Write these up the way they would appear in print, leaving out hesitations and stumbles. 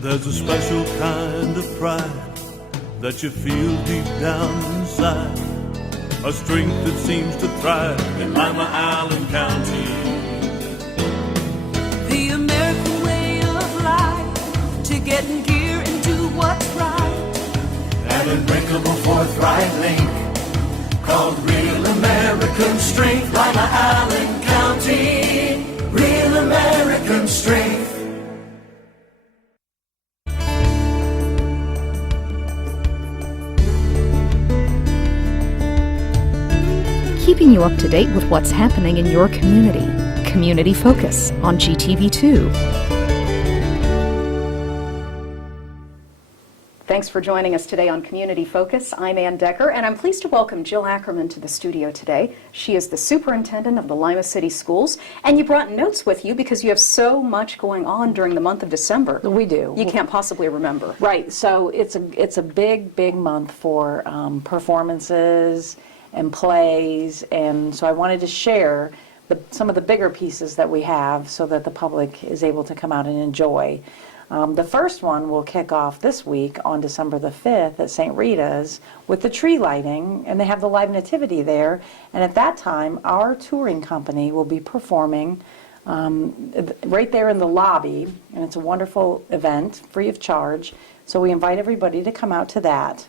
There's a special kind of pride that you feel deep down inside, a strength that seems to thrive in Lima, Allen County. The American way of life, to get in gear and do what's right. An unbreakable forthright link called real American strength. Lima, Allen County, real American strength. Keeping you up to date with what's happening in your community. Community Focus on GTV2. Thanks for joining us today on Community Focus. I'm Ann Decker, and I'm pleased to welcome Jill Ackerman to the studio today. She is the superintendent of the Lima City Schools, and you brought notes with you because you have so much going on during the month of December. We do. You can't possibly remember. Right. So it's a big month for performances and plays, and so I wanted to share some of the bigger pieces that we have so that the public is able to come out and enjoy. The first one will kick off this week on December the 5th at St. Rita's with the tree lighting, and they have the live nativity there, and at that time our touring company will be performing right there in the lobby, and it's a wonderful event, free of charge, so we invite everybody to come out to that.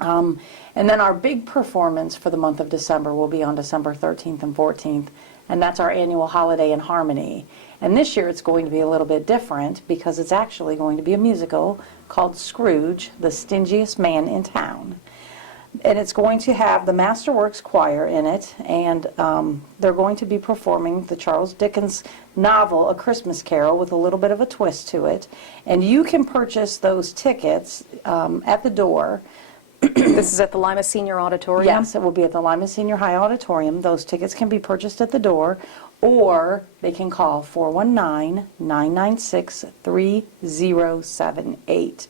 And then our big performance for the month of December will be on December 13th and 14th, and that's our annual Holiday in Harmony. And this year it's going to be a little bit different because it's actually going to be a musical called Scrooge, the Stingiest Man in Town. And it's going to have the Masterworks Choir in it, and they're going to be performing the Charles Dickens novel, A Christmas Carol, with a little bit of a twist to it. And you can purchase those tickets at the door. This is at the Lima Senior Auditorium? Yes, it will be at the Lima Senior High Auditorium. Those tickets can be purchased at the door, or they can call 419-996-3078.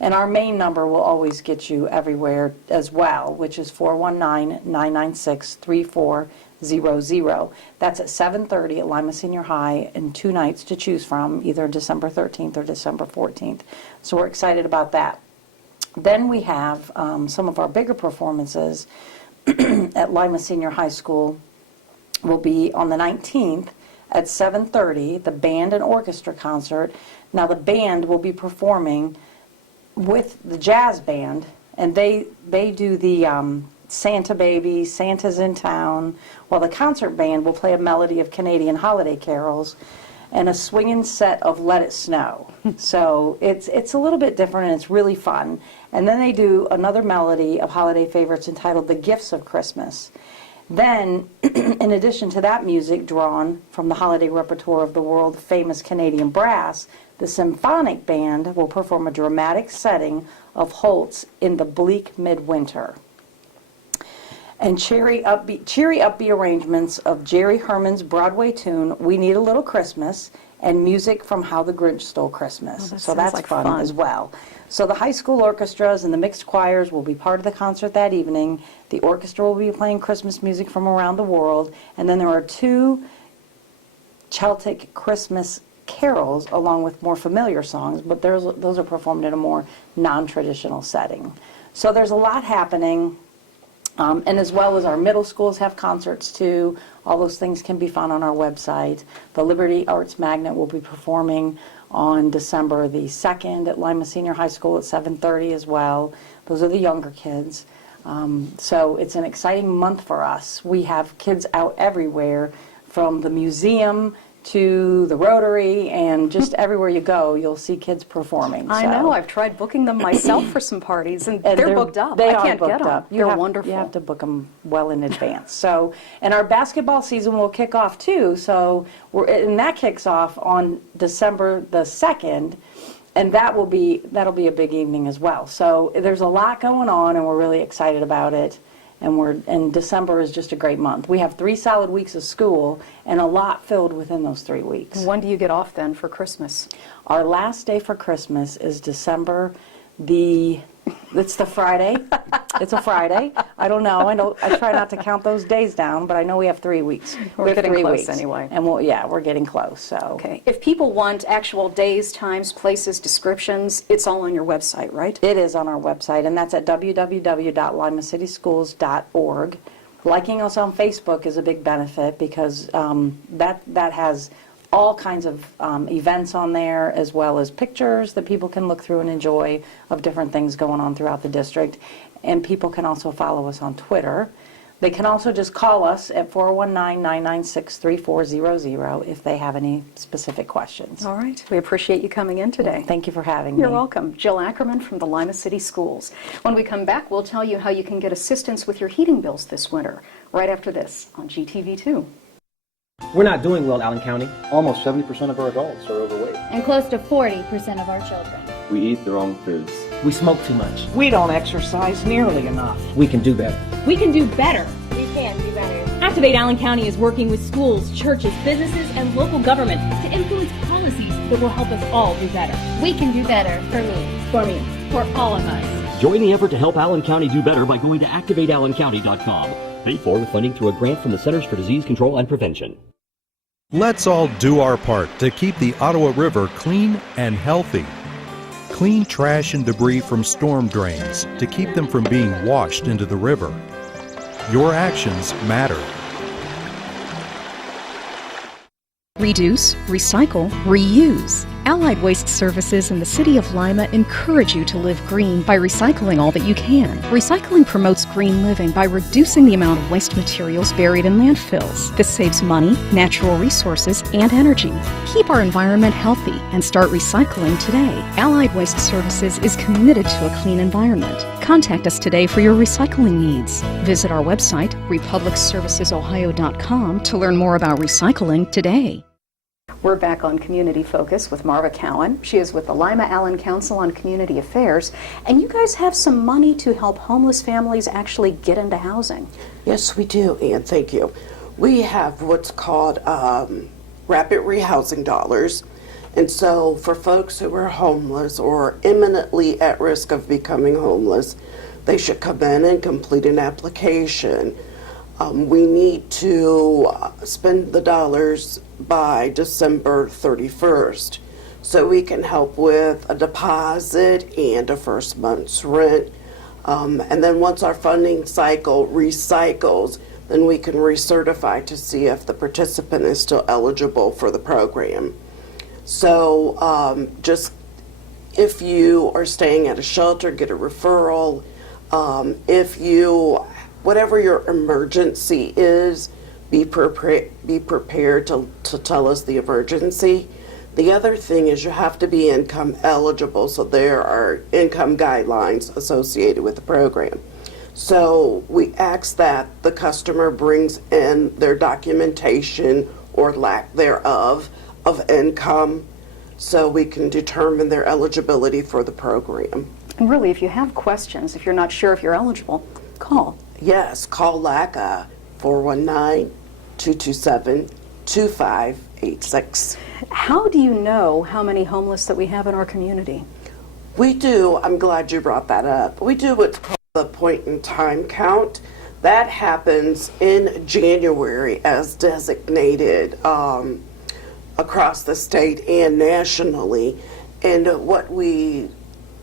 And our main number will always get you everywhere as well, which is 419-996-3400. That's at 7:30 at Lima Senior High, and 2 nights to choose from, either December 13th or December 14th. So we're excited about that. Then we have some of our bigger performances at Lima Senior High School will be on the 19th at 7:30, the band and orchestra concert. Now the band will be performing with the jazz band, and they do the Santa Baby, Santa's in Town, while the concert band will play a melody of Canadian holiday carols and a swinging set of Let It Snow. So it's a little bit different, and it's really fun. And then they do another melody of holiday favorites entitled The Gifts of Christmas. Then, in addition to that music drawn from the holiday repertoire of the world-famous Canadian brass, the symphonic band will perform a dramatic setting of Holt's In the Bleak Midwinter. And cheery upbeat arrangements of Jerry Herman's Broadway tune, We Need a Little Christmas, and music from How the Grinch Stole Christmas. So that's like fun as well. So the high school orchestras and the mixed choirs will be part of the concert that evening. The orchestra will be playing Christmas music from around the world, and then there are 2 Celtic Christmas carols along with more familiar songs, but those are performed in a more non-traditional setting. So there's a lot happening. And as well as our middle schools have concerts too. All those things can be found on our website. The Liberty Arts Magnet will be performing on December the 2nd at Lima Senior High School at 7:30 as well. Those are the younger kids. So it's an exciting month for us. We have kids out everywhere, from the museum to the Rotary, and just everywhere you go, you'll see kids performing. I know. I've tried booking them myself for some parties, and they're booked up. They I can't are booked get them. up. They're wonderful. You have to book them well in advance. So, and our basketball season will kick off too. So, and that kicks off on December the 2nd, and that'll be a big evening as well. So there's a lot going on, and we're really excited about it. And December is just a great month. We have 3 solid weeks of school and a lot filled within those 3 weeks. When do you get off then for Christmas? Our last day for Christmas is December the It's the Friday. It's a Friday. I don't know. I try not to count those days down, but I know we have 3 weeks. We're getting three close weeks. anyway. And we're getting close. So Okay. If people want actual days, times, places, descriptions, it's all on your website, right? it is on our website, and that's at www.limacitysschools.org. Liking us on Facebook is a big benefit because that has all kinds of events on there, as well as pictures that people can look through and enjoy of different things going on throughout the district. And people can also follow us on Twitter. They can also just call us at 419-996-3400 if they have any specific questions. All right. We appreciate you coming in today. Thank you for having me. You're welcome. Jill Ackerman from the Lima City Schools. When we come back, we'll tell you how you can get assistance with your heating bills this winter, right after this on GTV2. We're not doing well, Allen County. Almost 70% of our adults are overweight. And close to 40% of our children. We eat the wrong foods. We smoke too much. We don't exercise nearly enough. We can do better. We can do better. We can do better. Activate Allen County is working with schools, churches, businesses, and local government to influence policies that will help us all do better. We can do better for me. For me. For all of us. Join the effort to help Allen County do better by going to activateallencounty.com. Paid for with funding through a grant from the Centers for Disease Control and Prevention. Let's all do our part to keep the Ottawa River clean and healthy. Clean trash and debris from storm drains to keep them from being washed into the river. Your actions matter. Reduce, recycle, reuse. Allied Waste Services in the City of Lima encourage you to live green by recycling all that you can. Recycling promotes green living by reducing the amount of waste materials buried in landfills. This saves money, natural resources, and energy. Keep our environment healthy and start recycling today. Allied Waste Services is committed to a clean environment. Contact us today for your recycling needs. Visit our website, republicservicesohio.com, to learn more about recycling today. We're back on Community Focus with Marva Cowan. She is with the Lima Allen Council on Community Affairs, and you guys have some money to help homeless families actually get into housing. Yes, we do, Ann. Thank you. We have what's called rapid rehousing dollars, and so for folks who are homeless or imminently at risk of becoming homeless, they should come in and complete an application. We need to spend the dollars by December 31st so we can help with a deposit and a first month's rent. And then once our funding cycle recycles, then we can recertify to see if the participant is still eligible for the program. So just if you are staying at a shelter, get a referral. Whatever your emergency is, be prepared to tell us the emergency. The other thing is you have to be income eligible, so there are income guidelines associated with the program. So we ask that the customer brings in their documentation or lack thereof of income so we can determine their eligibility for the program. And really, if you have questions, if you're not sure if you're eligible, call. Yes, call LACCA 419-227-2586. How do you know how many homeless that we have in our community? We do. I'm glad you brought that up. We do what's called the point in time count. That happens in January as designated across the state and nationally. And what we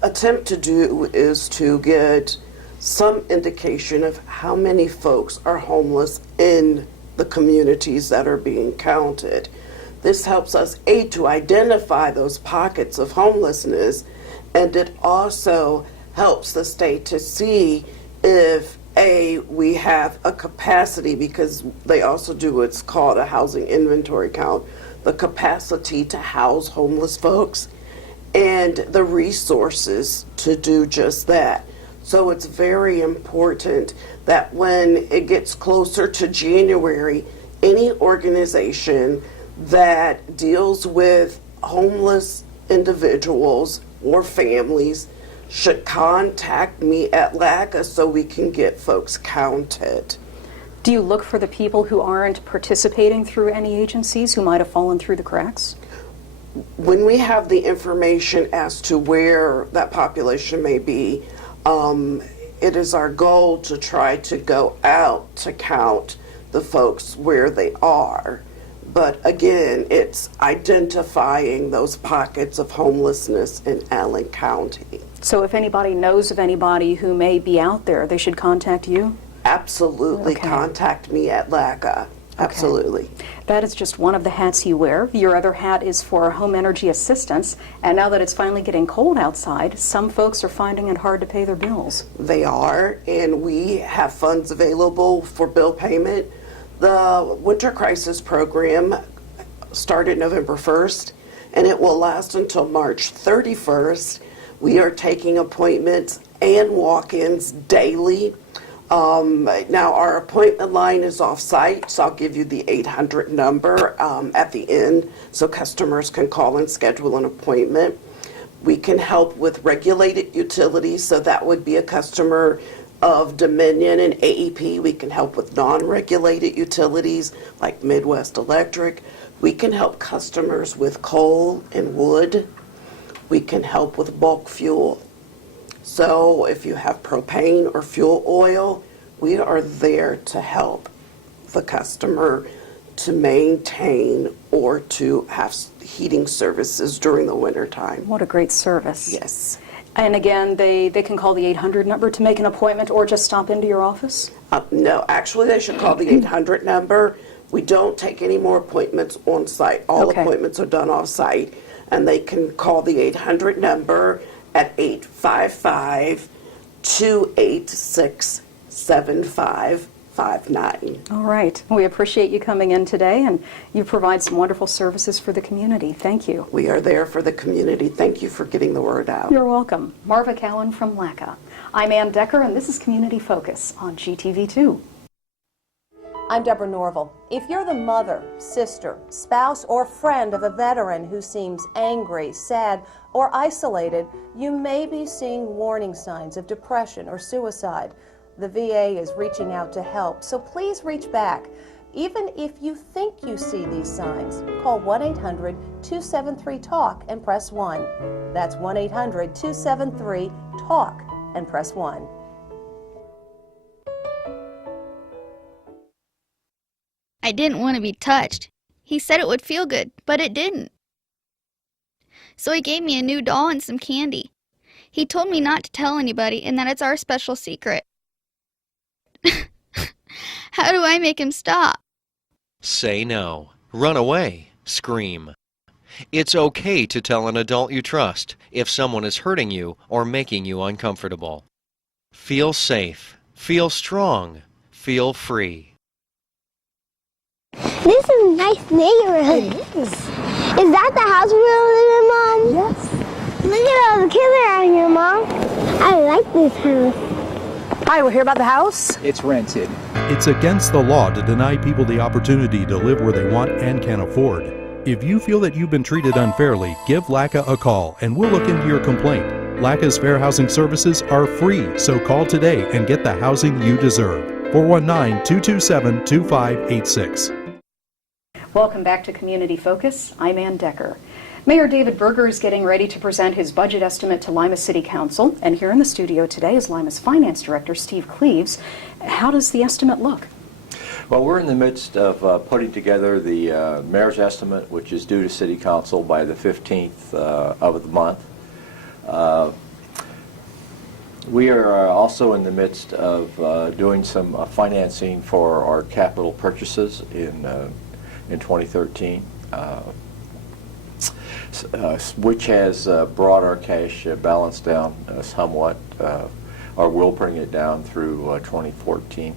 attempt to do is to get some indication of how many folks are homeless in the communities that are being counted. This helps us aid to identify those pockets of homelessness, and it also helps the state to see if we have a capacity, because they also do what's called a housing inventory count, the capacity to house homeless folks and the resources to do just that. So it's very important that when it gets closer to January, any organization that deals with homeless individuals or families should contact me at LACCA so we can get folks counted. Do you look for the people who aren't participating through any agencies who might have fallen through the cracks? When we have the information as to where that population may be, It is our goal to try to go out to count the folks where they are. But again, it's identifying those pockets of homelessness in Allen County. So if anybody knows of anybody who may be out there, they should contact you? Absolutely. Okay. Contact me at LACCA. Absolutely. Okay. That is just one of the hats you wear. Your other hat is for home energy assistance. And now that it's finally getting cold outside, some folks are finding it hard to pay their bills. They are, and we have funds available for bill payment. The Winter Crisis Program started November 1st, and it will last until March 31st. We are taking appointments and walk-ins daily. Now, our appointment line is off-site, so I'll give you the 800 number at the end so customers can call and schedule an appointment. We can help with regulated utilities, so that would be a customer of Dominion and AEP. We can help with non-regulated utilities like Midwest Electric. We can help customers with coal and wood. We can help with bulk fuel. So if you have propane or fuel oil, we are there to help the customer to maintain or to have heating services during the winter time. What a great service. Yes. And again, they can call the 800 number to make an appointment or just stop into your office? No, actually they should call the 800 number. We don't take any more appointments on site. All appointments are done off site, and they can call the 800 number at 855-286-7559. All right. We appreciate you coming in today, and you provide some wonderful services for the community. Thank you. We are there for the community. Thank you for getting the word out. You're welcome. Marva Cowan from LACCA. I'm Ann Decker, and this is Community Focus on GTV2. I'm Deborah Norville. If you're the mother, sister, spouse, or friend of a veteran who seems angry, sad, or isolated, you may be seeing warning signs of depression or suicide. The VA is reaching out to help, so please reach back. Even if you think you see these signs, call 1-800-273-TALK and press 1. That's 1-800-273-TALK and press 1. I didn't want to be touched. He said it would feel good, but it didn't. So he gave me a new doll and some candy. He told me not to tell anybody and that it's our special secret. How do I make him stop? Say no. Run away. Scream. It's okay to tell an adult you trust if someone is hurting you or making you uncomfortable. Feel safe. Feel strong. Feel free. This is a nice neighborhood. It is. Is that the house we live in, Mom? Yes. Look at all the kids around here, Mom. I like this house. Hi, we're here about the house? It's rented. It's against the law to deny people the opportunity to live where they want and can afford. If you feel that you've been treated unfairly, give LACCA a call and we'll look into your complaint. LACCA's fair housing services are free, so call today and get the housing you deserve. 419-227-2586. Welcome back to Community Focus. I'm Ann Decker. Mayor David Berger is getting ready to present his budget estimate to Lima City Council, and here in the studio today is Lima's Finance Director, Steve Cleaves. How does the estimate look? Well, we're in the midst of putting together the mayor's estimate, which is due to City Council by the 15th of the month. We are also in the midst of doing some financing for our capital purchases in 2013, which has brought our cash balance down somewhat, or will bring it down through 2014.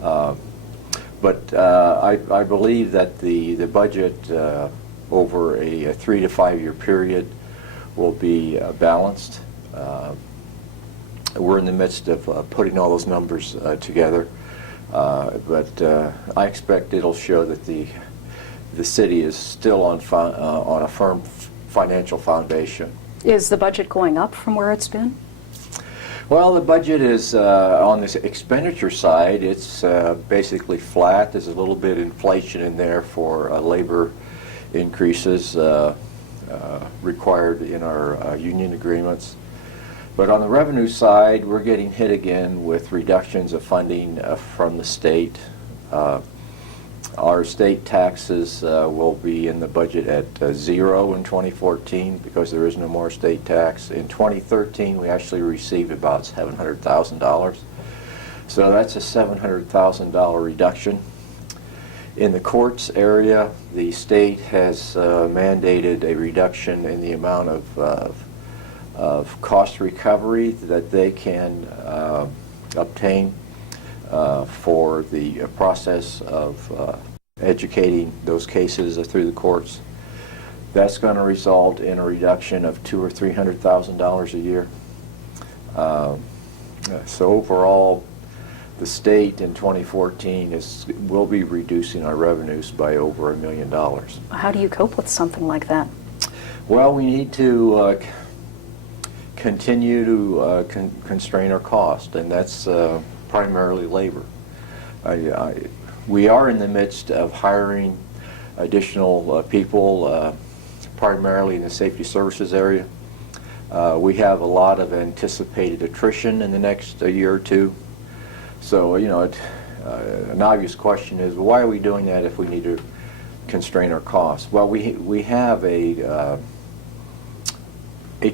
But I believe that the budget over a 3 to 5 year period will be balanced. We're in the midst of putting all those numbers together, but I expect it'll show that the city is still on a firm financial foundation. Is the budget going up from where it's been? Well, the budget is on the expenditure side. It's basically flat. There's a little bit of inflation in there for labor increases required in our union agreements. But on the revenue side, we're getting hit again with reductions of funding from the state. Our state taxes will be in the budget at 0 in 2014 because there is no more state tax. In 2013, we actually received about $700,000. So that's a $700,000 reduction. In the courts area, the state has mandated a reduction in the amount of cost recovery that they can obtain for the process of educating those cases through the courts. That's going to result in a reduction of $200,000 or $300,000 a year. So overall, the state in 2014 will be reducing our revenues by over $1 million. How do you cope with something like that? Well, we need to continue to constrain our cost, and that's primarily labor. We are in the midst of hiring additional people, primarily in the safety services area. We have a lot of anticipated attrition in the next year or two. So, you know, an obvious question is, why are we doing that if we need to constrain our costs? Well, we have a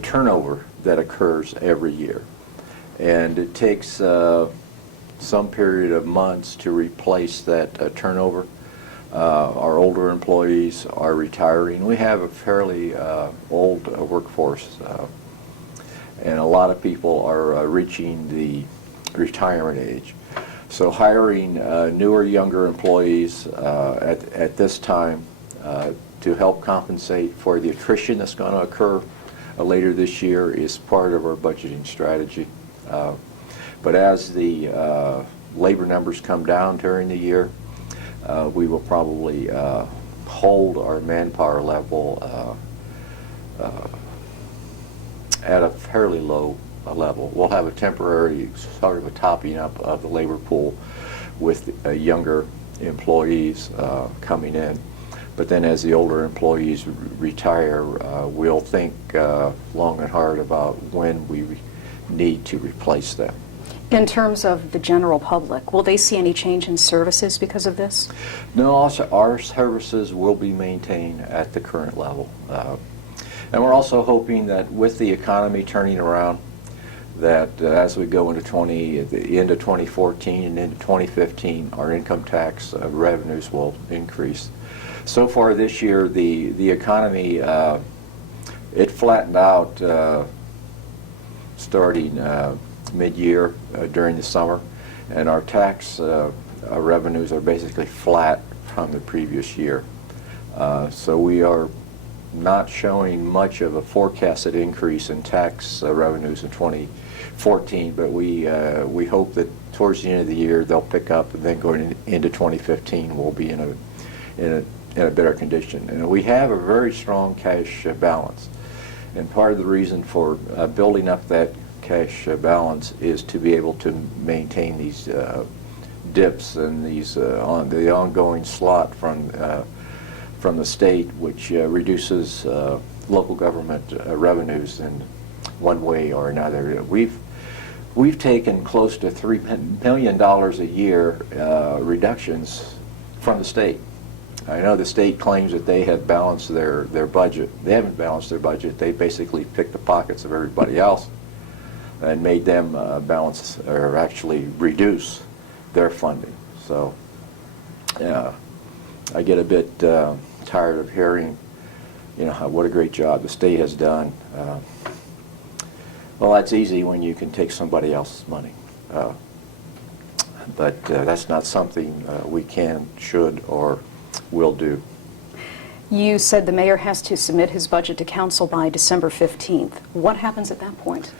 turnover that occurs every year, and it takes some period of months to replace that turnover. Our older employees are retiring. We have a fairly old workforce, and a lot of people are reaching the retirement age. So hiring newer, younger employees at this time to help compensate for the attrition that's going to occur later this year is part of our budgeting strategy. But as the labor numbers come down during the year, we will probably hold our manpower level at a fairly low level. We'll have a temporary sort of a topping up of the labor pool with younger employees coming in. But then as the older employees retire, we'll think long and hard about when we need to replace them. In terms of the general public, will they see any change in services because of this? No, also our services will be maintained at the current level. And we're also hoping that with the economy turning around, that as we go into the end of 2014 and into 2015, our income tax revenues will increase. So far this year, the economy, it flattened out starting mid-year during the summer, and our tax revenues are basically flat from the previous year. So we are not showing much of a forecasted increase in tax revenues in 2014, but we hope that towards the end of the year they'll pick up, and then going into 2015 we'll be in a better condition. And we have a very strong cash balance, and part of the reason for building up that cash balance is to be able to maintain these dips and these the ongoing slot from the state, which reduces local government revenues in one way or another. We've taken close to $3 million a year reductions from the state. I know the state claims that they have balanced their budget. They haven't balanced their budget. They basically picked the pockets of everybody else and made them balance or actually reduce their funding. So I get a bit tired of hearing, you know, what a great job the state has done. Well, that's easy when you can take somebody else's money. But that's not something we can, should, or will do. You said the mayor has to submit his budget to council by December 15th. What happens at that point?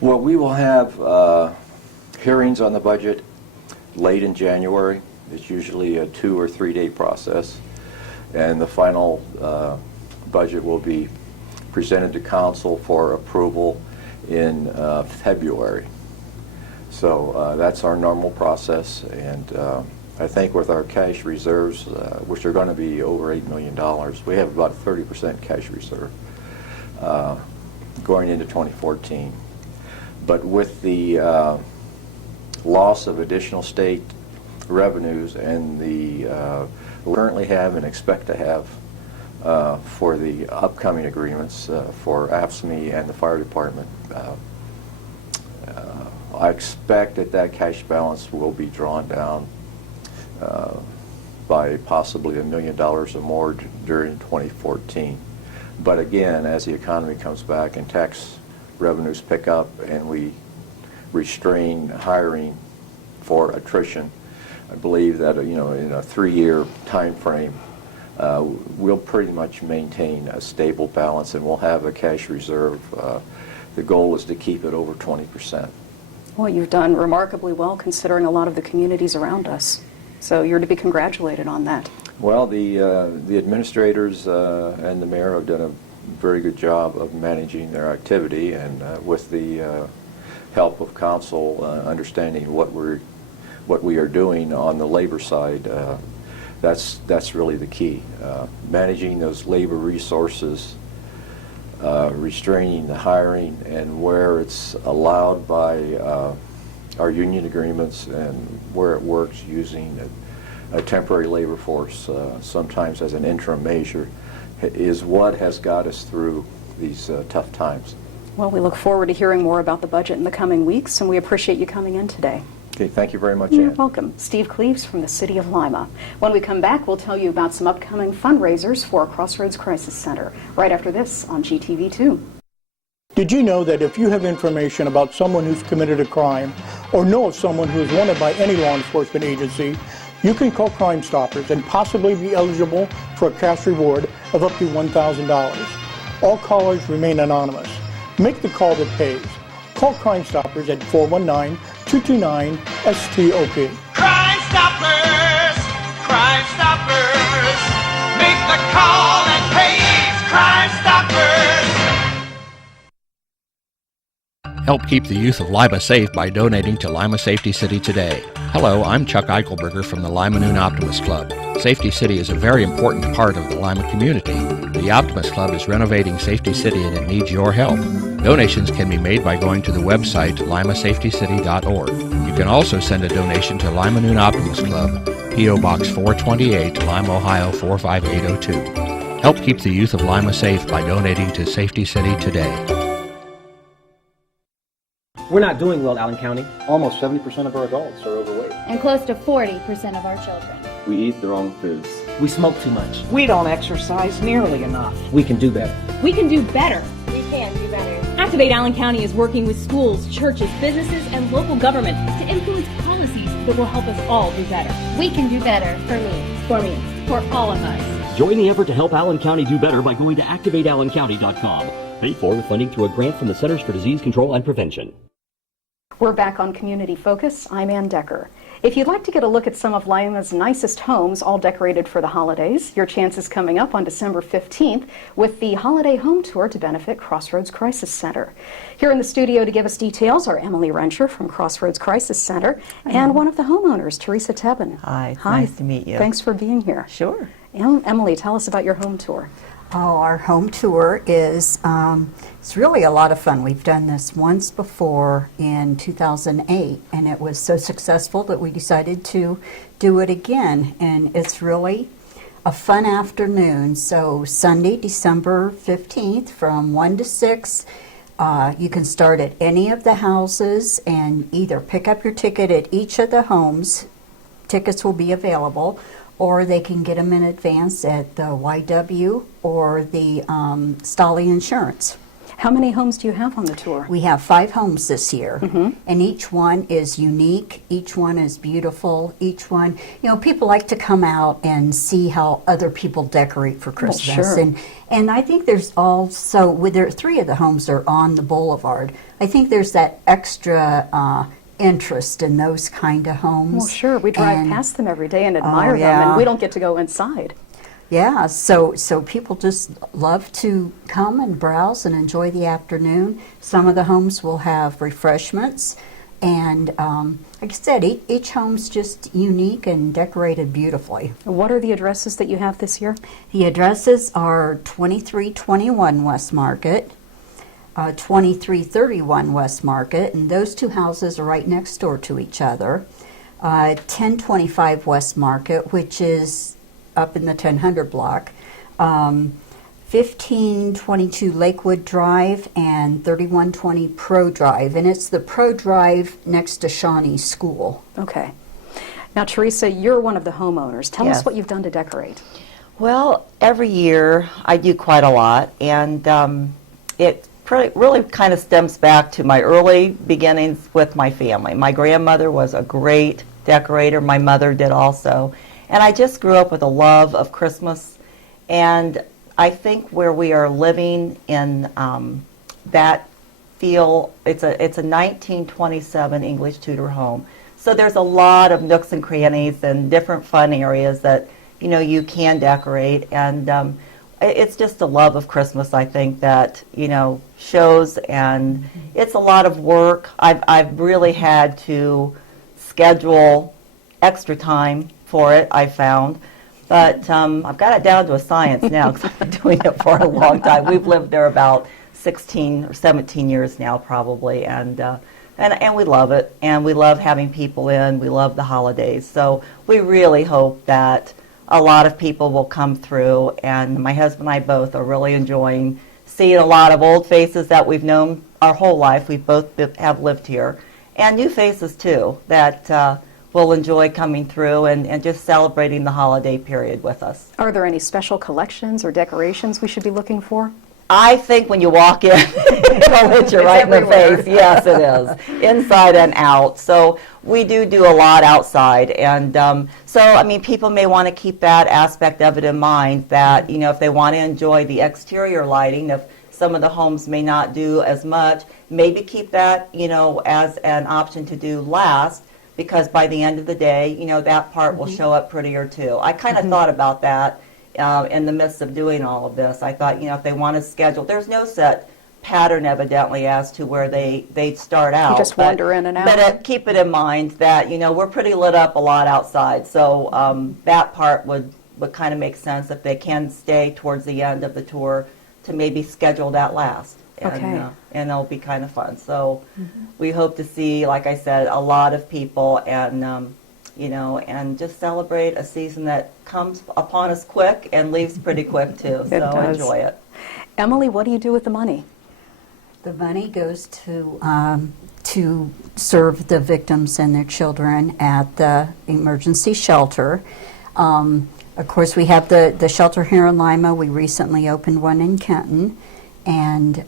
Well, we will have hearings on the budget late in January. It's usually a 2 or 3 day process, and the final budget will be presented to council for approval in February. So that's our normal process, and I think with our cash reserves, which are going to be over $8 million, we have about 30% cash reserve. going into 2014. But with the loss of additional state revenues and the we currently have and expect to have for the upcoming agreements for AFSCME and the fire department, I expect that cash balance will be drawn down by possibly $1 million or more during 2014. But again, as the economy comes back and tax revenues pick up and we restrain hiring for attrition, I believe that in a 3-year time frame, we'll pretty much maintain a stable balance, and we'll have a cash reserve. The goal is to keep it over 20%. Well, you've done remarkably well considering a lot of the communities around us. So you're to be congratulated on that. Well, the administrators and the mayor have done a very good job of managing their activity, and with the help of council, understanding what we are doing on the labor side, that's really the key. Managing those labor resources, restraining the hiring, and where it's allowed by our union agreements, and where it works, using a temporary labor force, sometimes as an interim measure, is what has got us through these tough times. Well, we look forward to hearing more about the budget in the coming weeks, and we appreciate you coming in today. Okay, thank you very much, You're Ann. welcome. Steve Cleaves from the City of Lima. When we come back, we'll tell you about some upcoming fundraisers for Crossroads Crisis Center, right after this on GTV2. Did you know that if you have information about someone who's committed a crime or know of someone who is wanted by any law enforcement agency, you can call Crime Stoppers and possibly be eligible for a cash reward of up to $1,000. All callers remain anonymous. Make the call that pays. Call Crime Stoppers at 419-229-STOP. Crime Stoppers! Crime Stoppers! Make the call that pays! Crime Stoppers! Help keep the youth of Lima safe by donating to Lima Safety City today. Hello, I'm Chuck Eichelberger from the Lima Noon Optimist Club. Safety City is a very important part of the Lima community. The Optimist Club is renovating Safety City and it needs your help. Donations can be made by going to the website limasafetycity.org. You can also send a donation to Lima Noon Optimist Club, P.O. Box 428, Lima, Ohio 45802. Help keep the youth of Lima safe by donating to Safety City today. We're not doing well, Allen County. Almost 70% of our adults are overweight. And close to 40% of our children. We eat the wrong foods. We smoke too much. We don't exercise nearly enough. We can do better. We can do better. We can do better. Activate Allen County is working with schools, churches, businesses, and local government to influence policies that will help us all do better. We can do better for me. For me. For all of us. Join the effort to help Allen County do better by going to activateallencounty.com. Paid for with funding through a grant from the Centers for Disease Control and Prevention. We're back on Community Focus. I'm Ann Decker. If you'd like to get a look at some of Lima's nicest homes, all decorated for the holidays, your chance is coming up on December 15th with the Holiday Home Tour to benefit Crossroads Crisis Center. Here in the studio to give us details are Emily Rencher from Crossroads Crisis Center and one of the homeowners, Teresa Tebben. Hi, nice to meet you. Thanks for being here. Sure. Emily, tell us about your home tour. Oh, our home tour is it's really a lot of fun. We've done this once before in 2008, and it was so successful that we decided to do it again. And it's really a fun afternoon. So Sunday, December 15th from 1 to 6, you can start at any of the houses and either pick up your ticket at each of the homes. Tickets will be available, or they can get them in advance at the YW or the Stolly Insurance. How many homes do you have on the tour? We have 5 homes this year, and each one is unique, each one is beautiful, each one, people like to come out and see how other people decorate for Christmas. Well, sure. And I think there's also, 3 of the homes are on the boulevard. I think there's that extra interest in those kind of homes. Well, sure. We drive past them every day and admire them, and we don't get to go inside. Yeah, so people just love to come and browse and enjoy the afternoon. Some of the homes will have refreshments, and like I said, each home's just unique and decorated beautifully. What are the addresses that you have this year? The addresses are 2321 West Market, 2331 West Market, and those two houses are right next door to each other. 1025 West Market, which is up in the 1000 block. 1522 Lakewood Drive and 3120 Pro Drive, and it's the Pro Drive next to Shawnee School. Okay. Now, Teresa, you're one of the homeowners. Tell us Yes. what you've done to decorate. Well, every year I do quite a lot, and it really kind of stems back to my early beginnings with my family. My grandmother was a great decorator. My mother did also. And I just grew up with a love of Christmas, and I think where we are living in that feel, it's a 1927 English Tudor home. So there's a lot of nooks and crannies and different fun areas that you can decorate, and it's just a love of Christmas, I think, that shows, and it's a lot of work. I've really had to schedule extra time for it, I found. But I've got it down to a science now because I've been doing it for a long time. We've lived there about 16 or 17 years now, probably, and we love it. And we love having people in. We love the holidays. So we really hope that a lot of people will come through. And my husband and I both are really enjoying seeing a lot of old faces that we've known our whole life. We both have lived here. And new faces, too, that will enjoy coming through and just celebrating the holiday period with us. Are there any special collections or decorations we should be looking for? I think when you walk in, it'll hit you right in the face. Yes, it is, inside and out. So we do a lot outside. And so, I mean, people may want to keep that aspect of it in mind, that, if they want to enjoy the exterior lighting, if some of the homes may not do as much, maybe keep that, as an option to do last, because by the end of the day, that part will show up prettier too. I kind of thought about that in the midst of doing all of this. I thought, if they want to schedule, there's no set pattern evidently as to where they start out. You just wander in and out. But keep it in mind that, we're pretty lit up a lot outside, so that part would kind of make sense if they can stay towards the end of the tour to maybe schedule that last. Okay. And it'll be kind of fun. So we hope to see, like I said, a lot of people and, and just celebrate a season that comes upon us quick and leaves pretty quick too. So does. Enjoy it. Emily, what do you do with the money? The money goes to serve the victims and their children at the emergency shelter. Of course, we have the shelter here in Lima. We recently opened one in Kenton. And,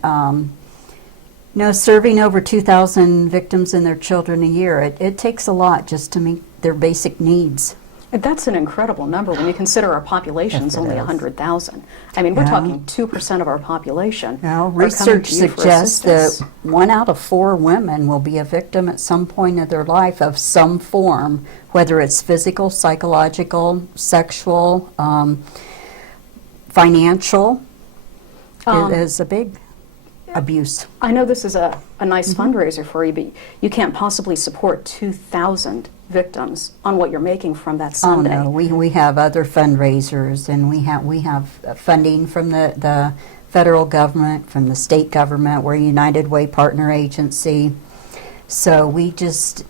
serving over 2,000 victims and their children a year, it takes a lot just to meet their basic needs. That's an incredible number when you consider our population's only 100,000. I mean, we're talking 2% of our population. Now, are coming research to you for suggests that assistance. 1 out of 4 women will be a victim at some point of their life of some form, whether it's physical, psychological, sexual, financial. It is a big abuse. I know this is a nice fundraiser for you, but you can't possibly support 2,000 victims on what you're making from that Sunday. Oh no, we have other fundraisers, and we have funding from the federal government, from the state government. We're a United Way partner agency, so we just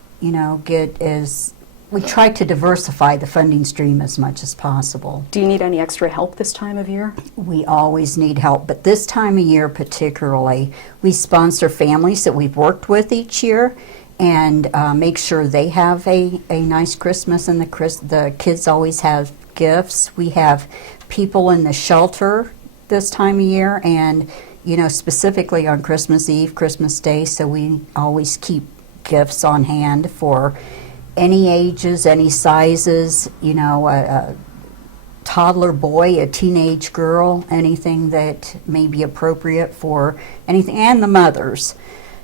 we try to diversify the funding stream as much as possible. Do you need any extra help this time of year? We always need help, but this time of year particularly, we sponsor families that we've worked with each year and make sure they have a nice Christmas, and the kids always have gifts. We have people in the shelter this time of year, and specifically on Christmas Eve, Christmas Day, so we always keep gifts on hand for any ages, any sizes, a toddler boy, a teenage girl, anything that may be appropriate for anything, and the mothers.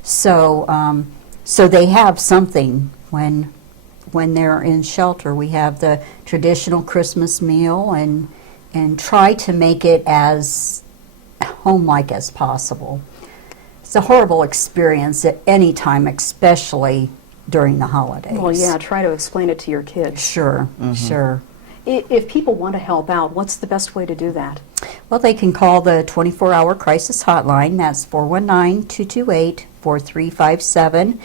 So so they have something when they're in shelter. We have the traditional Christmas meal and try to make it as home-like as possible. It's a horrible experience at any time, especially during the holidays. Well, yeah, try to explain it to your kids. Sure, sure. If people want to help out, what's the best way to do that? Well, they can call the 24-hour crisis hotline. That's 419-228-4357.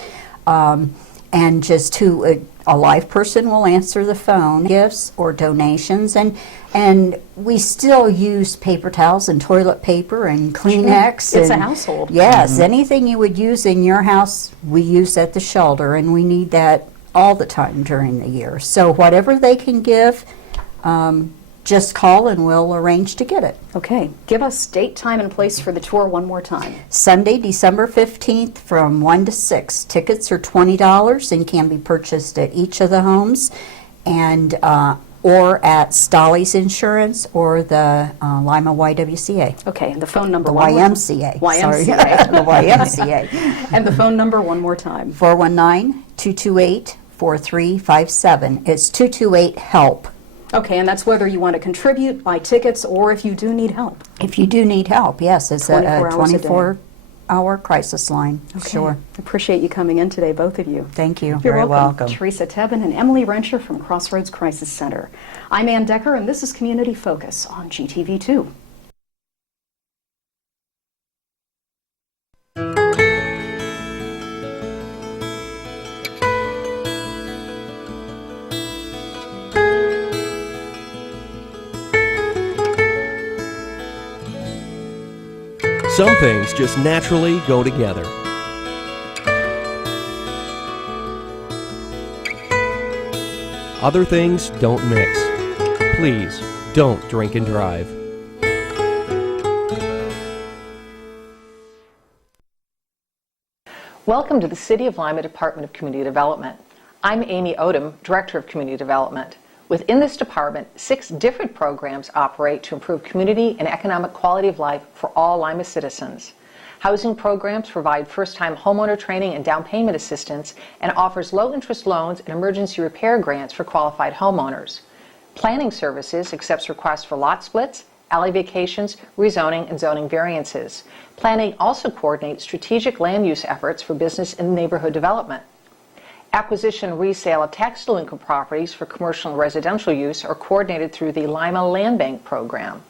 And just a live person will answer the phone, gifts or donations. And we still use paper towels and toilet paper and Kleenex. It's a and- household. Yes, anything you would use in your house, we use at the shelter, and we need that all the time during the year. So whatever they can give, just call and we'll arrange to get it. Okay, give us date, time, and place for the tour one more time. Sunday, December 15th from 1 to 6. Tickets are $20 and can be purchased at each of the homes and or at Stolly's Insurance or the Lima YWCA. Okay, and the phone number The one more YMCA. time. Sorry. YMCA. The YMCA. And the phone number one more time. 419-228-4357. It's 228-HELP. Okay, and that's whether you want to contribute, buy tickets, or if you do need help. If you do need help, yes, it's 24 a hours a day. 24-hour crisis line. Okay. Sure. Appreciate you coming in today, both of you. Thank you. You're Very welcome. Teresa Tebben and Emily Renscher from Crossroads Crisis Center. I'm Ann Decker, and this is Community Focus on GTV2. Some things just naturally go together. Other things don't mix. Please, don't drink and drive. Welcome to the City of Lima Department of Community Development. I'm Amy Odom, Director of Community Development. Within this department, 6 different programs operate to improve community and economic quality of life for all Lima citizens. Housing programs provide first-time homeowner training and down payment assistance and offers low-interest loans and emergency repair grants for qualified homeowners. Planning Services accepts requests for lot splits, alley vacations, rezoning, and zoning variances. Planning also coordinates strategic land use efforts for business and neighborhood development. Acquisition and resale of tax delinquent properties for commercial and residential use are coordinated through the Lima Land Bank program.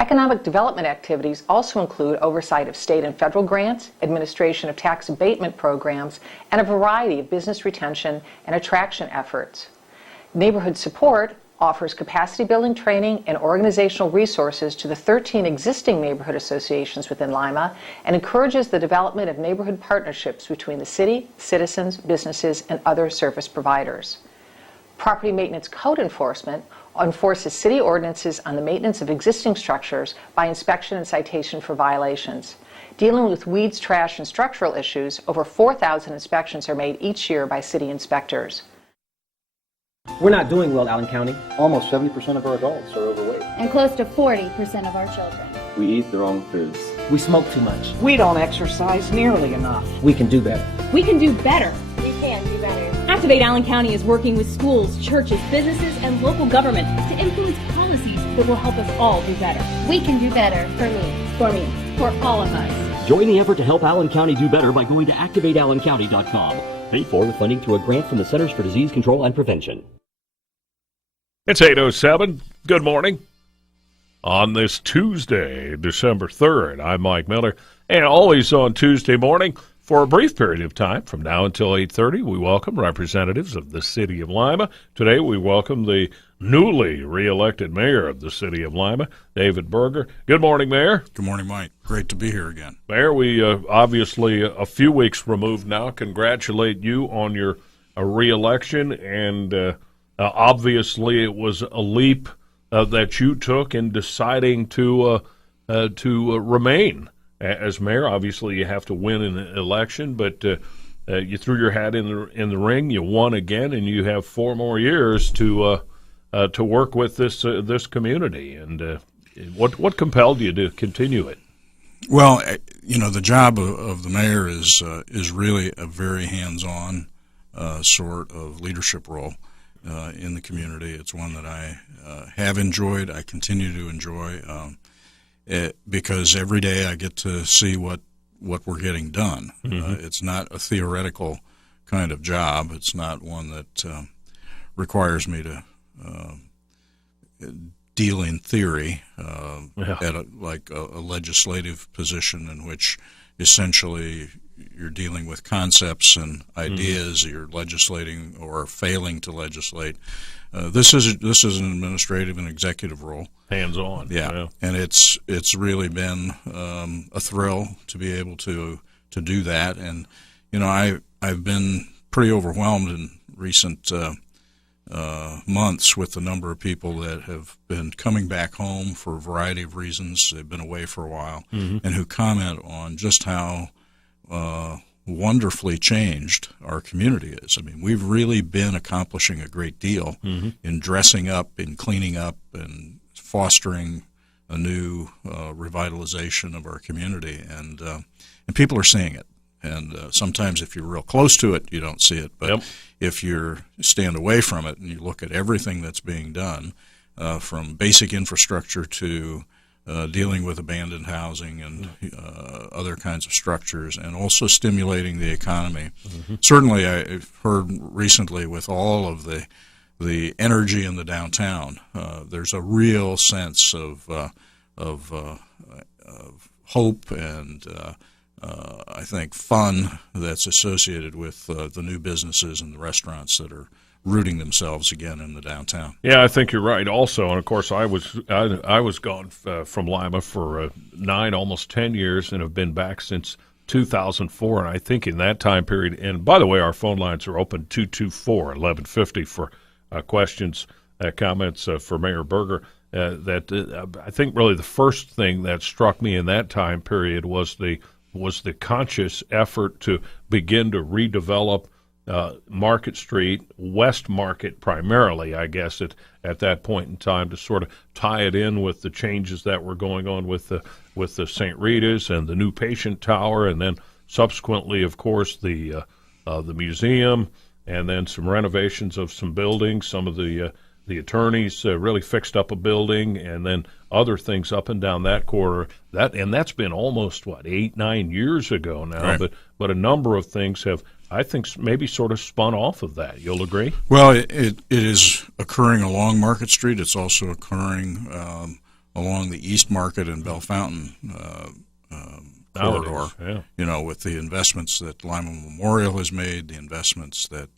Economic development activities also include oversight of state and federal grants, administration of tax abatement programs, and a variety of business retention and attraction efforts. Neighborhood support offers capacity building training and organizational resources to the 13 existing neighborhood associations within Lima and encourages the development of neighborhood partnerships between the city, citizens, businesses, and other service providers. Property maintenance code enforcement enforces city ordinances on the maintenance of existing structures by inspection and citation for violations. Dealing with weeds, trash, and structural issues, over 4,000 inspections are made each year by city inspectors. We're not doing well, Allen County. Almost 70% of our adults are overweight. And close to 40% of our children. We eat the wrong foods. We smoke too much. We don't exercise nearly enough. We can do better. We can do better. We can do better. Activate Allen County is working with schools, churches, businesses, and local government to influence policies that will help us all do better. We can do better for me. For me. For all of us. Join the effort to help Allen County do better by going to activateallencounty.com. Paid for with funding through a grant from the Centers for Disease Control and Prevention. It's 8:07. Good morning. On this Tuesday, December 3rd, I'm Mike Miller. And always on Tuesday morning, for a brief period of time, from now until 8:30, we welcome representatives of the City of Lima. Today, we welcome the newly re-elected mayor of the City of Lima, David Berger. Good morning, Mayor. Good morning, Mike. Great to be here again. Mayor, we obviously a few weeks removed now. Congratulate you on your re-election, and obviously it was a leap that you took in deciding to remain as mayor. Obviously, you have to win an election, but you threw your hat in the ring. You won again, and you have 4 more years to work with this community. And what compelled you to continue it? Well, the job of the mayor is really a very hands-on sort of leadership role in the community. It's one that I have enjoyed. I continue to enjoy. Because every day I get to see what we're getting done. Mm-hmm. It's not a theoretical kind of job. It's not one that requires me to deal in theory at a legislative position in which essentially you're dealing with concepts and ideas. You're legislating or failing to legislate. This is an administrative and executive role. Hands on. Yeah. And it's really been a thrill to be able to do that. And I've been pretty overwhelmed in recent months with the number of people that have been coming back home for a variety of reasons. They've been away for a while, and who comment on just how wonderfully changed our community is. I mean, we've really been accomplishing a great deal in dressing up, in cleaning up, and fostering a new revitalization of our community, and people are seeing it. And sometimes if you're real close to it, you don't see it. But if you stand away from it and you look at everything that's being done, from basic infrastructure to dealing with abandoned housing and other kinds of structures, and also stimulating the economy. Certainly, I've heard recently with all of the energy in the downtown, there's a real sense of hope and I think fun that's associated with the new businesses and the restaurants that are rooting themselves again in the downtown. Yeah, I think you're right. Also, and of course, I was gone from Lima for 9, almost 10 years, and have been back since 2004. And I think in that time period, and by the way, our phone lines are open 224-1150 for questions, comments for Mayor Berger. I think really the first thing that struck me in that time period was the conscious effort to begin to redevelop Market Street, West Market primarily, I guess, at that point in time, to sort of tie it in with the changes that were going on with the St. Rita's and the new patient tower, and then subsequently, of course, the museum, and then some renovations of some buildings. Some of the attorneys really fixed up a building, and then other things up and down that corridor. That's been almost 8-9 years ago now. Right. But a number of things have, I think, maybe sort of spun off of that. You'll agree? Well, it is occurring along Market Street. It's also occurring along the East Market and Bell Fountain corridor. Yeah. With the investments that Lima Memorial has made, the investments that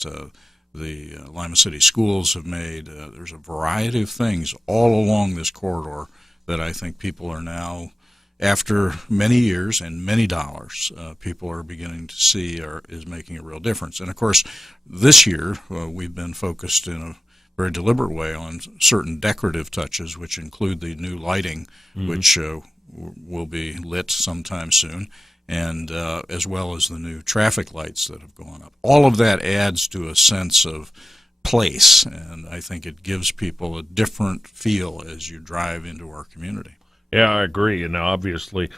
the Lima City Schools have made. There's a variety of things all along this corridor that I think people are now, after many years and many dollars, people are beginning to see is making a real difference. And of course, this year we've been focused in a very deliberate way on certain decorative touches, which include the new lighting, which will be lit sometime soon, and as well as the new traffic lights that have gone up. All of that adds to a sense of place, and I think it gives people a different feel as you drive into our community. Yeah, I agree. And obviously,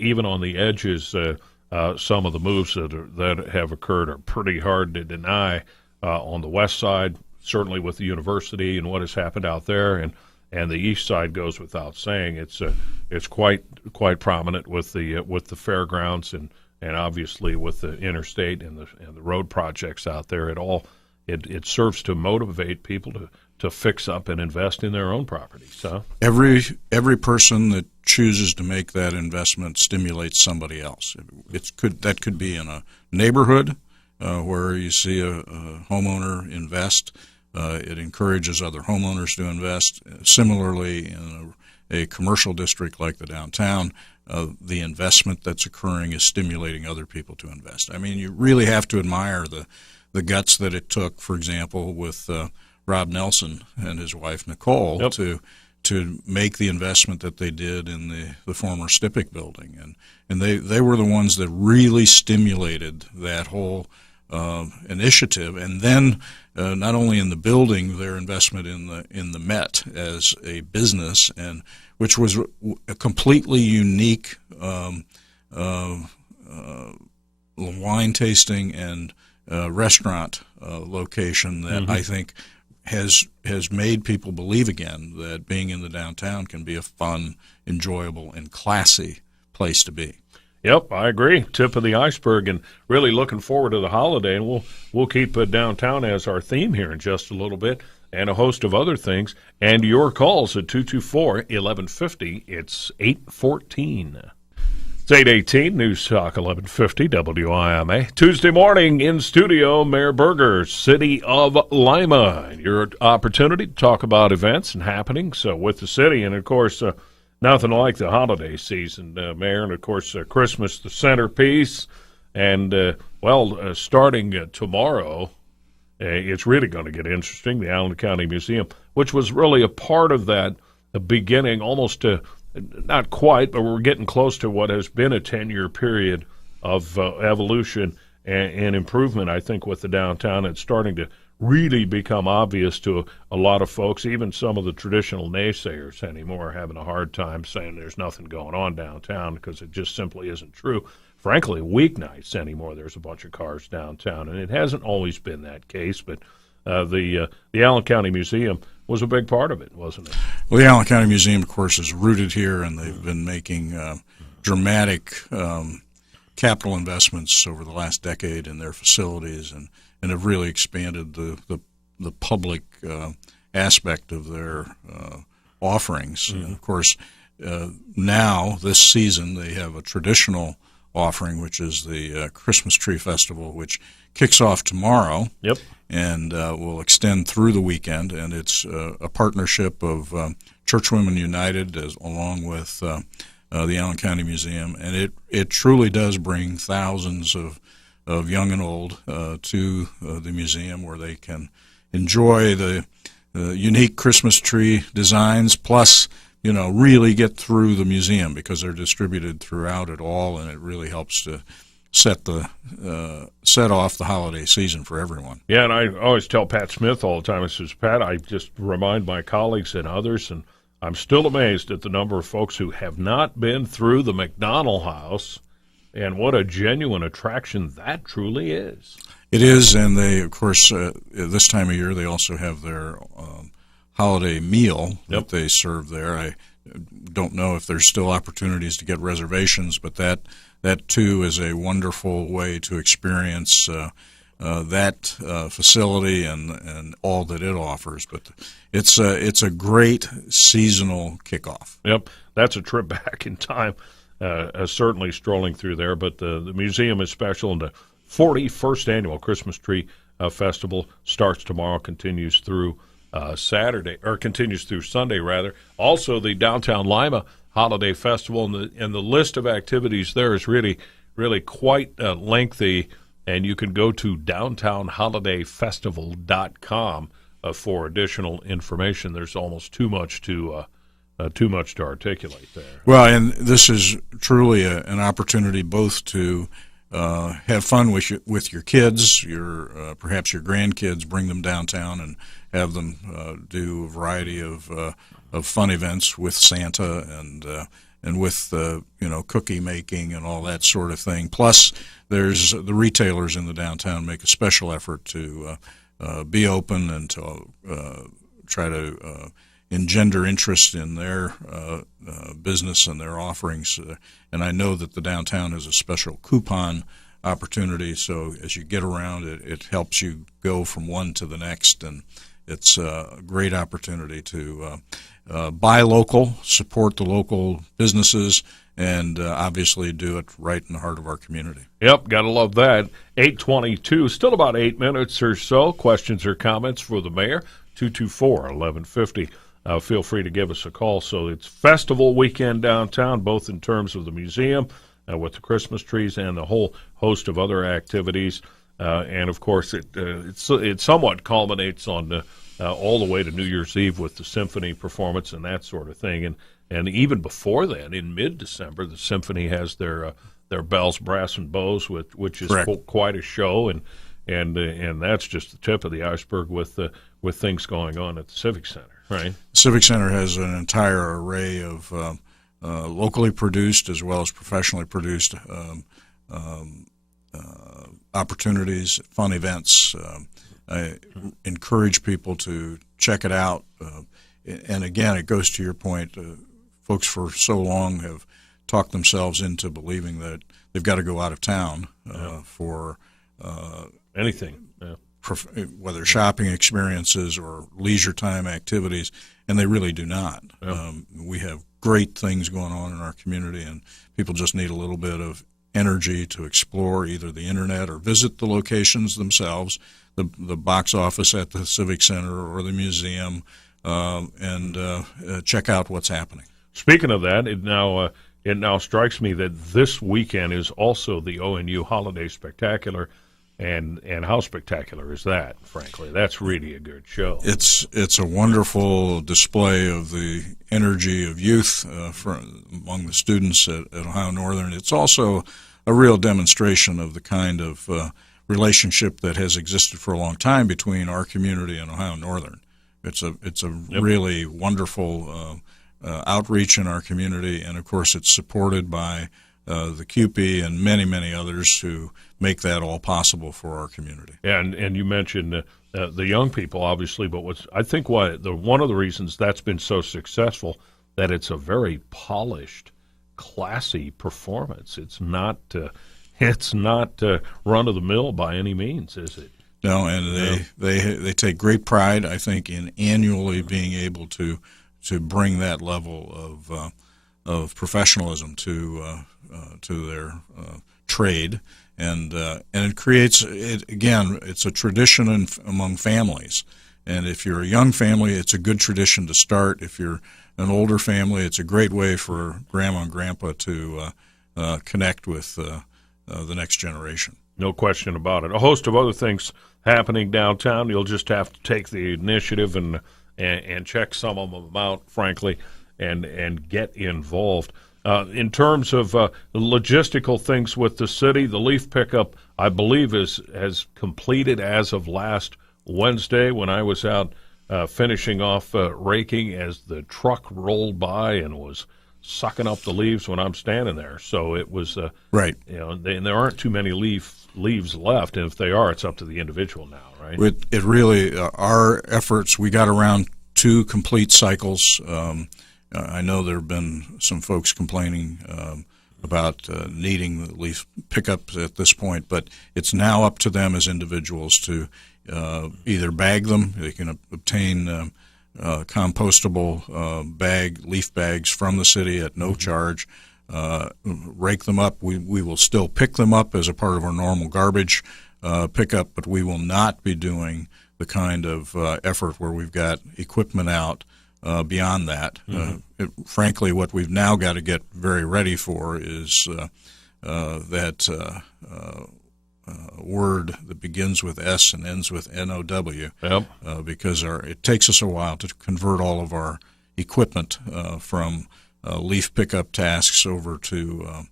even on the edges, some of the moves that have occurred are pretty hard to deny. On the west side, certainly with the university and what has happened out there, and the east side goes without saying. It's quite prominent with the fairgrounds and obviously with the interstate and the road projects out there. It serves to motivate people to fix up and invest in their own properties. Huh? Every person that chooses to make that investment stimulates somebody else. That could be in a neighborhood where you see a homeowner invest. It encourages other homeowners to invest. Similarly, in a commercial district like the downtown, the investment that's occurring is stimulating other people to invest. I mean, you really have to admire the guts that it took, for example, with Rob Nelson and his wife Nicole to make the investment that they did in the former Stipik building, and they were the ones that really stimulated that whole initiative. And then not only in the building, their investment in the Met as a business, and which was a completely unique wine tasting and restaurant location that I think has made people believe again that being in the downtown can be a fun, enjoyable, and classy place to be. Yep, I agree. Tip of the iceberg, and really looking forward to the holiday. And we'll keep downtown as our theme here in just a little bit. and a host of other things. And your calls at 224-1150. It's 814. It's 8:18, News Talk 1150 WIMA. Tuesday morning in studio, Mayor Berger, City of Lima. Your opportunity to talk about events and happenings with the city. And, of course, nothing like the holiday season, Mayor. And, of course, Christmas, the centerpiece. And, starting tomorrow, it's really going to get interesting. The Allen County Museum, which was really a part of that beginning, almost not quite, but we're getting close to what has been a 10-year period of evolution and improvement, I think, with the downtown. It's starting to really become obvious to a lot of folks, even some of the traditional naysayers anymore are having a hard time saying there's nothing going on downtown, because it just simply isn't true. Frankly, weeknights anymore, there's a bunch of cars downtown, and it hasn't always been that case, but the Allen County Museum was a big part of it, wasn't it? Well, the Allen County Museum, of course, is rooted here, and they've been making dramatic capital investments over the last decade in their facilities, and have really expanded the public aspect of their offerings. And of course, now, this season, they have a traditional offering, which is the Christmas Tree Festival, which kicks off tomorrow. Yep. And will extend through the weekend, and it's a partnership of Churchwomen United along with the Allen County Museum, and it truly does bring thousands of young and old to the museum, where they can enjoy the unique Christmas tree designs, plus really get through the museum, because they're distributed throughout it all, and it really helps to set off the holiday season for everyone. Yeah, and I always tell Pat Smith all the time, I says, Pat, I just remind my colleagues and others, and I'm still amazed at the number of folks who have not been through the McDonald House, and what a genuine attraction that truly is. It is, and they, of course, this time of year, they also have their holiday meal that they serve there. I don't know if there's still opportunities to get reservations, but that too is a wonderful way to experience that facility and all that it offers. But it's a great seasonal kickoff. Yep, that's a trip back in time. Certainly strolling through there, but the museum is special, and the 41st annual Christmas Tree Festival starts tomorrow, continues through continues through Sunday, rather. Also, the Downtown Lima Holiday Festival, and the list of activities there is really, really quite lengthy, and you can go to downtownholidayfestival.com for additional information. There's almost too much to articulate there. Well, and this is truly an opportunity both to have fun with your kids, perhaps your grandkids, bring them downtown and have them do a variety of fun events with Santa and with cookie making and all that sort of thing. Plus, there's the retailers in the downtown make a special effort to be open and to try to engender interest in their business and their offerings. And I know that the downtown has a special coupon opportunity, so as you get around, it helps you go from one to the next, and it's a great opportunity to buy local, support the local businesses, and obviously do it right in the heart of our community. Yep, got to love that. 8:22, still about 8 minutes or so. Questions or comments for the mayor, 224-1150. Feel free to give us a call. So it's festival weekend downtown, both in terms of the museum with the Christmas trees and the whole host of other activities. And, of course, it somewhat culminates on all the way to New Year's Eve with the symphony performance and that sort of thing. And even before then, in mid-December, the symphony has their bells, brass, and bows, which is quite a show. And that's just the tip of the iceberg with things going on at the Civic Center, right? Civic Center has an entire array of locally produced as well as professionally produced opportunities, fun events. I encourage people to check it out. And again, it goes to your point. Folks for so long have talked themselves into believing that they've got to go out of town for anything. whether shopping experiences or leisure time activities, and they really do not. Yeah. We have great things going on in our community, and people just need a little bit of energy to explore either the internet or visit the locations themselves, the box office at the Civic Center or the museum, and check out what's happening. Speaking of that, it now strikes me that this weekend is also the ONU Holiday Spectacular, and how spectacular is that? Frankly, that's really a good show. It's a wonderful display of the energy of youth among the students at Ohio Northern. It's also a real demonstration of the kind of relationship that has existed for a long time between our community and Ohio Northern. It's a really wonderful outreach in our community, and of course it's supported by the CUPE and many, many others who make that all possible for our community. Yeah, and you mentioned the young people, obviously, but I think one of the reasons that's been so successful, that it's a very polished, classy performance. It's not run of the mill by any means, is it? No, and they take great pride, I think, in annually being able to bring that level of professionalism to their trade, and it creates again. It's a tradition among families, and if you're a young family, it's a good tradition to start. If you're an older family, it's a great way for Grandma and Grandpa to connect with the next generation. No question about it. A host of other things happening downtown. You'll just have to take the initiative and check some of them out, frankly, and get involved. In terms of logistical things with the city, the leaf pickup, I believe, has completed as of last Wednesday when I was out finishing off raking as the truck rolled by and was sucking up the leaves when I'm standing there. So it was right. And there aren't too many leaves left, and if they are, it's up to the individual now, right? It really our efforts. We got around 2 complete cycles. I know there have been some folks complaining about needing the leaf pickup at this point, but it's now up to them as individuals to either bag them. They can obtain compostable leaf bags from the city at no charge. Rake them up. We will still pick them up as a part of our normal garbage pickup, but we will not be doing the kind of effort where we've got equipment out beyond that. Frankly, what we've now got to get very ready for is that word that begins with S and ends with NOW, because it takes us a while to convert all of our equipment from leaf pickup tasks over to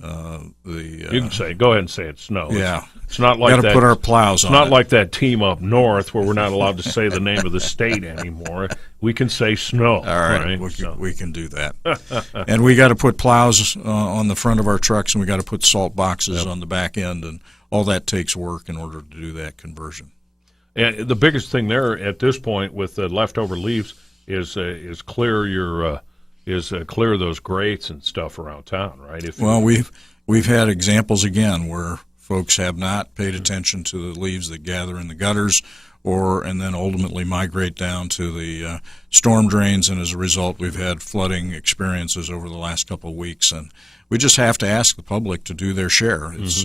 you can go ahead and say it's snow. Yeah, it's not like that. Got to put our plows on. It's not like that team up north where we're not allowed to say the name of the state anymore. We can say snow. All right, we can do that. And we got to put plows on the front of our trucks, and we got to put salt boxes on the back end, and all that takes work in order to do that conversion. And the biggest thing there at this point with the leftover leaves is clear clear those grates and stuff around town, right? We've had examples again where folks have not paid attention to the leaves that gather in the gutters, and then ultimately migrate down to the storm drains, and as a result, we've had flooding experiences over the last couple of weeks, and we just have to ask the public to do their share. It's,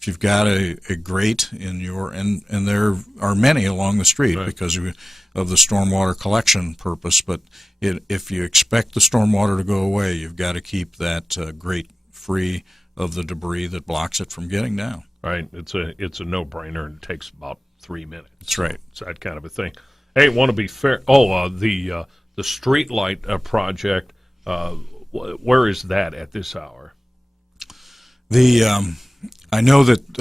if you've got a grate in your, and there are many along the street because of the stormwater collection purpose, but if you expect the stormwater to go away, you've got to keep that grate free of the debris that blocks it from getting down. Right. It's a no-brainer, and it takes about 3 minutes. That's right. It's that kind of a thing. Hey, want to be fair? The street light project. Where is that at this hour? I know that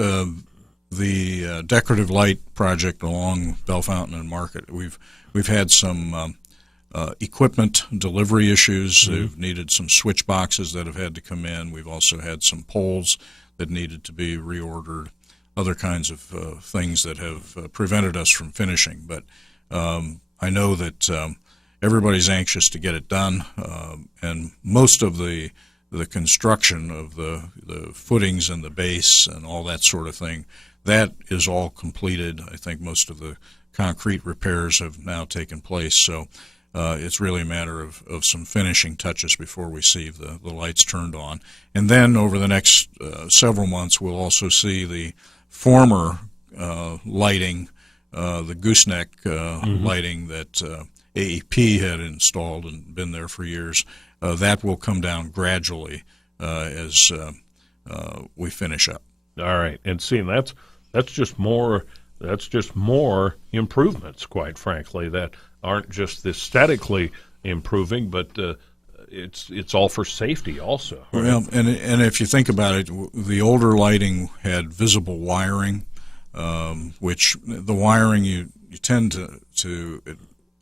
the decorative light project along Bell Fountain and Market, we've had some equipment delivery issues. They've needed some switch boxes that have had to come in. We've also had some poles that needed to be reordered, other kinds of things that have prevented us from finishing. But I know that everybody's anxious to get it done, and most of the construction of the footings and the base and all that sort of thing, that is all completed. I think most of the concrete repairs have now taken place, so it's really a matter of some finishing touches before we see the lights turned on. And then over the next several months, we'll also see the former lighting, the gooseneck lighting that AEP had installed and been there for years. That will come down gradually as we finish up. All right, and see, that's just more improvements, quite frankly, that aren't just aesthetically improving, but it's all for safety also. Right? Well, and if you think about it, the older lighting had visible wiring, which the wiring you tend to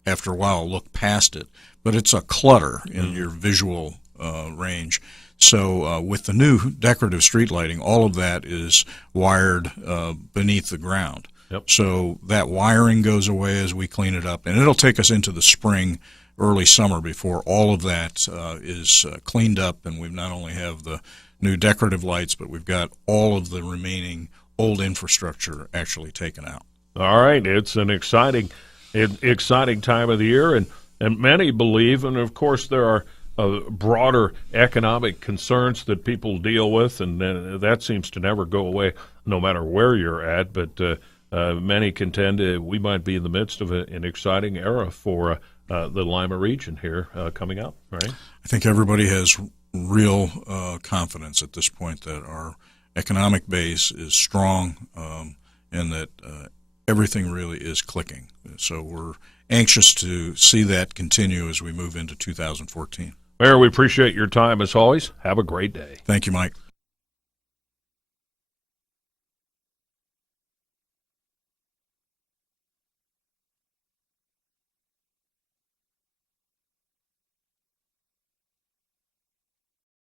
after a while look past it, but it's a clutter in your visual range. So with the new decorative street lighting, all of that is wired beneath the ground. Yep. So that wiring goes away as we clean it up, and it'll take us into the spring, early summer before all of that is cleaned up, and we not only have the new decorative lights, but we've got all of the remaining old infrastructure actually taken out. All right, it's an exciting time of the year, and many believe, and of course there are broader economic concerns that people deal with, and that seems to never go away no matter where you're at, but many contend we might be in the midst of an exciting era for the Lima region here coming up, right? I think everybody has real confidence at this point that our economic base is strong and that everything really is clicking. So we're anxious to see that continue as we move into 2014. Mayor, we appreciate your time as always. Have a great day. Thank you, Mike.